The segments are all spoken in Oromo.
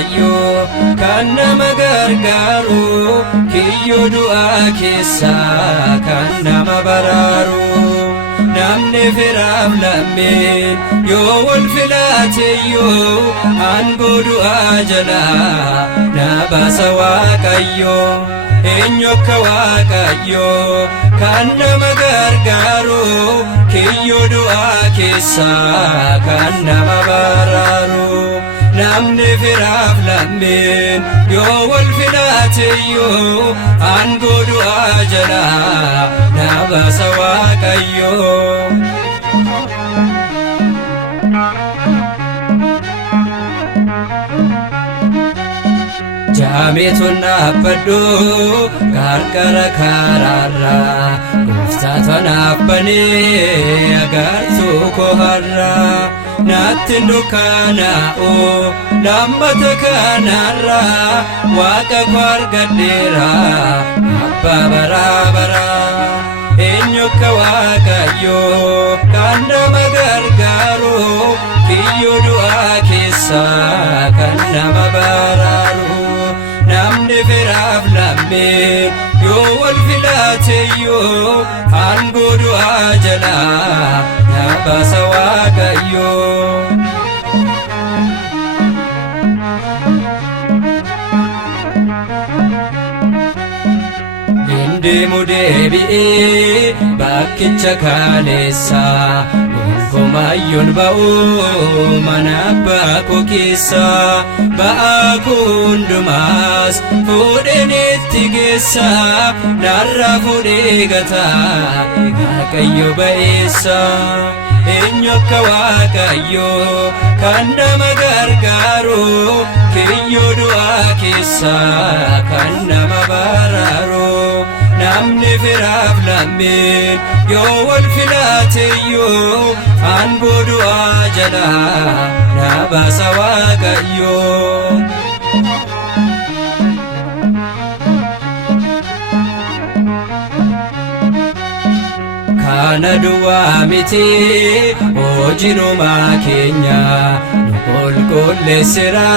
waaqayyo kan nama gargaaru kiyyoo du'aa keessaa kan nama baraaru namni firaaf lammeen yoo wal filaateyyuu aangoo du'aa jalaa na baasa waaqayyo eenyu akka waaqayyo kan nama gargaaru kiyyoo du'aa keessaa kan nama baraaru namni firaaf lammeen yoo wal filaateyyuu aangoo du'aa jalaa na baasa waaqayyo jaameetuun dhaabbadhu qarqara karaarraa gooftaatu naaf banee agartuu koo har'aa naatti dukkaanaa'u lammata kanarraa waaqa koo argadheera abbaa baraa baraa eenyu akka waaqayyo kan nama gargaaru kiyyoo du'aa keessaa kan nama baraaru namni firaaf lammeen yoo wal filaateyyuu aangoo du'aa jalaa na baasa waaqayyo deemu deebi'ee bakkicha kaleessaa gonkumaayyoon ba'uu mana abbaa koo keessaa ba'aa koo hundumaas fuudheen itti geessaa narraa fuudhee gataa waaqayyo ba'eessaa eenyu akka waaqayyo kan nama gargaaru kiyyoo du'aa keessaa kan nama baraaru namni firaaf lammeen yoo wal filaateyyuu aangoo du'aa jalaa na baasa waaqayyo kana duwwaa miti hojiinumaa keenya nu qulqulleessira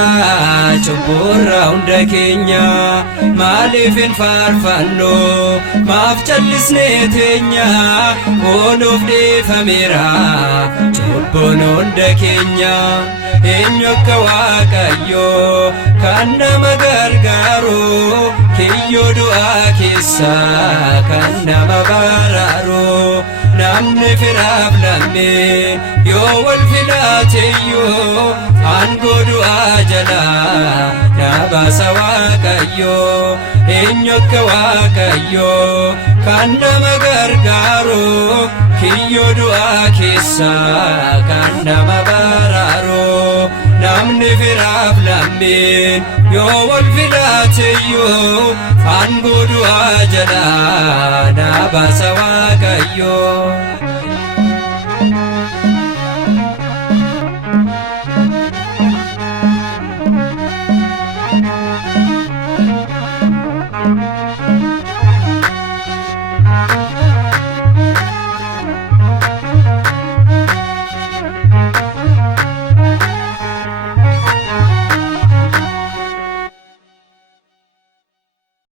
cubburraa hunda keenya maaliif hin faarfannu maaf callisnee teenya nuuf dhiifameera cubbuun hunda keenya eenyu akka waaqayyo kan nama gargaaru kiyyoo du'aa keessaa kan nama baraaru namni firaaf lammeen yoo wal filaateyyuu aangoo du'aa jalaa na baasa waaqayyo eenyu akka waaqayyo kan nama gargaaru kiyyoo du'aa keessaa kan nama baraaru namni firaaf lammeen yoo wal filaateyyuu aangoo du'aa jalaa na baasa waaqayyo